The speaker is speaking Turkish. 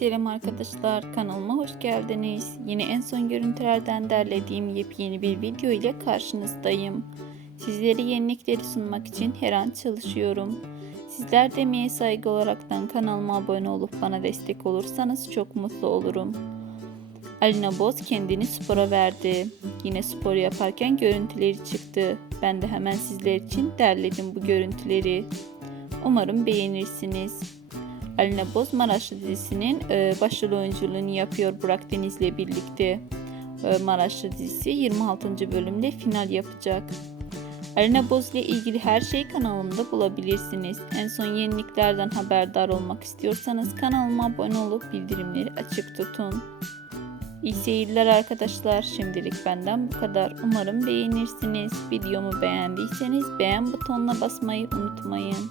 Selam arkadaşlar kanalıma hoş geldiniz. Yine en son görüntülerden derlediğim yepyeni bir video ile karşınızdayım. Sizlere yenilikleri sunmak için her an çalışıyorum. Sizler de emeğe saygı olaraktan kanalıma abone olup bana destek olursanız çok mutlu olurum. Alina Boz kendini spora verdi. Yine spor yaparken görüntüleri çıktı. Ben de hemen sizler için derledim bu görüntüleri. Umarım beğenirsiniz. Alina Boz Maraşlı dizisinin e, başrol oyunculuğunu yapıyor Burak Deniz'le birlikte. E, Maraşlı dizisi 26. bölümde final yapacak. Alina Boz ile ilgili her şeyi kanalımda bulabilirsiniz. En son yeniliklerden haberdar olmak istiyorsanız kanalıma abone olup bildirimleri açık tutun. İyi seyirler arkadaşlar. Şimdilik benden bu kadar. Umarım beğenirsiniz. Videomu beğendiyseniz beğen butonuna basmayı unutmayın.